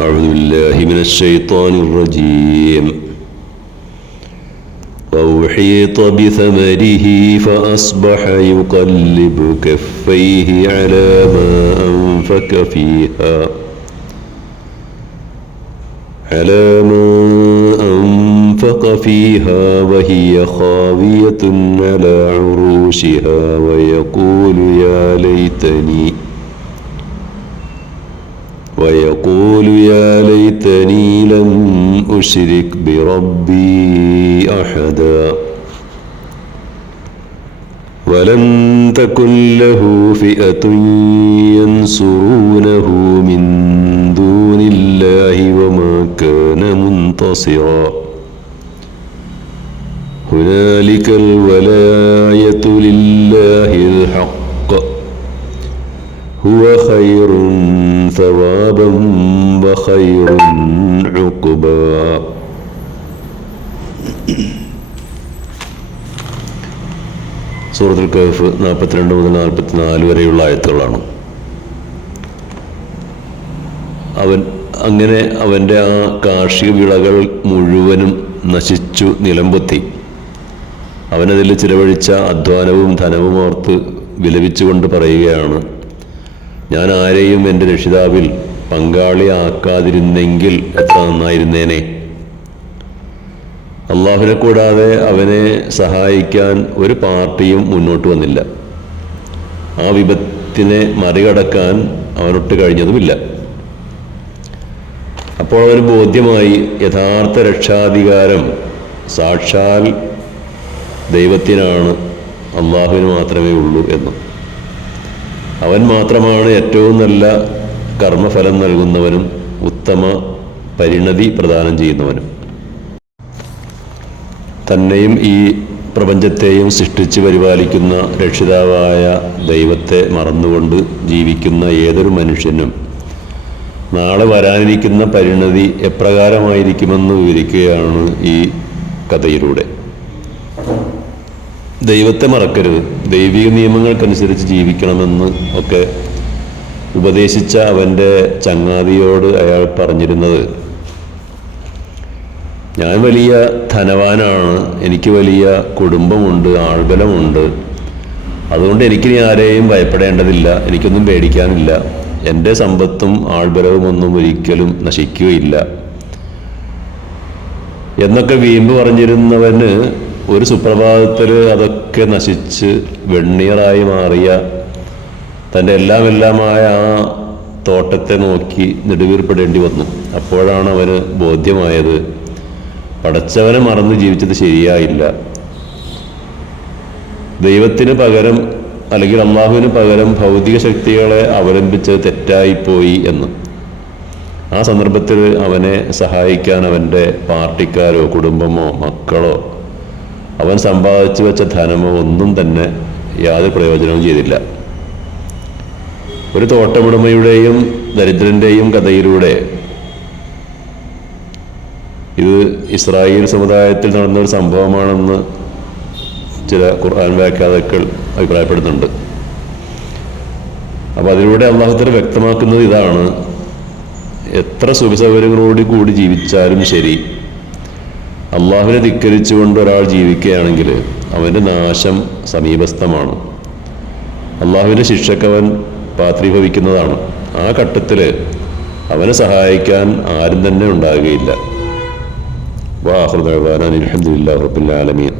أعوذ بالله من الشيطان الرجيم وأحيط بثمره فأصبح يقلب كفيه على ما أنفق فيها وهي خاوية على عروشها ويقول يا ليتني لم أشرك بربي أحدا ولم تكن له فئة ينصرونه من دون الله وما كان منتصرا هنالك الولاية لله الحق هو خير ثوابا وخير عقبا. സൂറത്തുൽ കഹ്ഫ് 42 മുതൽ 44 വരെയുള്ള ആയത്തുകളാണ്. അവൻ്റെ ആ കാർഷിക വിളകൾ മുഴുവനും നശിച്ചു നിലംപൊത്തി. അവനതിൽ ചിലവഴിച്ച അധ്വാനവും ധനവും ഓർത്ത് വിലപിച്ചുകൊണ്ട് പറയുകയാണ്, ഞാൻ ആരെയും എൻ്റെ രക്ഷിതാവിൽ പങ്കാളിയാക്കാതിരുന്നെങ്കിൽ എത്ര നന്നായിരുന്നേനെ. അള്ളാഹുവിനെ കൂടാതെ അവനെ സഹായിക്കാൻ ഒരു പാർട്ടിയും മുന്നോട്ട് വന്നില്ല. ആ വിപത്തിനെ മറികടക്കാൻ അവനൊട്ട് കഴിഞ്ഞതുമില്ല. അപ്പോൾ അവന് ബോധ്യമായി, യഥാർത്ഥ രക്ഷാധികാരം സാക്ഷാൽ ദൈവത്തിനാണ്, അള്ളാഹുവിന് മാത്രമേ ഉള്ളൂ എന്ന്. അവൻ മാത്രമാണ് ഏറ്റവും നല്ല കർമ്മഫലം നൽകുന്നവനും ഉത്തമ പരിണതി പ്രദാനം ചെയ്യുന്നവനും. തന്നെയും ഈ പ്രപഞ്ചത്തെയും സൃഷ്ടിച്ച് പരിപാലിക്കുന്ന രക്ഷിതാവായ ദൈവത്തെ മറന്നുകൊണ്ട് ജീവിക്കുന്ന ഏതൊരു മനുഷ്യനും നാളെ വരാനിരിക്കുന്ന പരിണതി എപ്രകാരമായിരിക്കുമെന്ന് വിവരിക്കുകയാണ് ഈ കഥയിലൂടെ. ദൈവത്തെ മറക്കരുത്, ദൈവിക നിയമങ്ങൾക്കനുസരിച്ച് ജീവിക്കണമെന്ന് ഒക്കെ ഉപദേശിച്ച അവൻ്റെ ചങ്ങാതിയോട് അയാൾ പറഞ്ഞിരുന്നത്, ഞാൻ വലിയ ധനവാനാണ്, എനിക്ക് വലിയ കുടുംബമുണ്ട്, ആൾബലമുണ്ട്, അതുകൊണ്ട് എനിക്കിനി ആരെയും ഭയപ്പെടേണ്ടതില്ല, എനിക്കൊന്നും പേടിക്കാനില്ല, എൻ്റെ സമ്പത്തും ആൾബലവും ഒന്നും ഒരിക്കലും നശിക്കുകയില്ല എന്നൊക്കെ വീമ്പ് പറഞ്ഞിരുന്നവന് ഒരു സുപ്രഭാതത്തിൽ അതൊക്കെ നശിച്ച് വെണ്ണീറായി മാറിയ തൻ്റെ എല്ലാമായ ആ തോട്ടത്തെ നോക്കി നെടുവീർപ്പെടേണ്ടി വന്നു. അപ്പോഴാണ് അവന് ബോധ്യമായത്, പടച്ചവനെ മറന്ന് ജീവിച്ചത് ശരിയായില്ല. ദൈവത്തിന് പകരം അല്ലെങ്കിൽ അള്ളാഹുവിന് പകരം ഭൗതിക ശക്തികളെ അവലംബിച്ചത് തെറ്റായിപ്പോയി എന്ന്. ആ സന്ദർഭത്തിൽ അവനെ സഹായിക്കാൻ അവൻ്റെ പാർട്ടിക്കാരോ കുടുംബമോ മക്കളോ അവൻ സമ്പാദിച്ചു വെച്ച ധനമോ ഒന്നും തന്നെ യാതൊരു പ്രയോജനവും ചെയ്തില്ല. ഒരു തോട്ടമുടമയുടെയും ദരിദ്രൻ്റെയും കഥയിലൂടെ, ഇത് ഇസ്രായേൽ സമുദായത്തിൽ നടന്നൊരു സംഭവമാണെന്ന് ചില ഖുർആൻ വ്യാഖ്യാതാക്കൾ അഭിപ്രായപ്പെടുന്നുണ്ട്. അപ്പോൾ അതിലൂടെ അല്ലാഹു തആല വ്യക്തമാക്കുന്നത് ഇതാണ്, എത്ര സുഖസൗകര്യങ്ങളോട് കൂടി ജീവിച്ചാലും ശരി, അള്ളാഹുവിനെ ധിക്കരിച്ചുകൊണ്ട് ഒരാൾ ജീവിക്കുകയാണെങ്കിൽ അവൻ്റെ നാശം സമീപസ്ഥമാണ്. അള്ളാഹുവിൻ്റെ ശിക്ഷക്കവൻ പാത്രീഭവിക്കുന്നതാണ്. ആ ഘട്ടത്തിൽ അവനെ സഹായിക്കാൻ ആരും തന്നെ ഉണ്ടാകുകയില്ല. വാ ആഖിറു ദഅ്വാനാ അൽഹംദുലില്ലാഹി റബ്ബിൽ ആലമീൻ.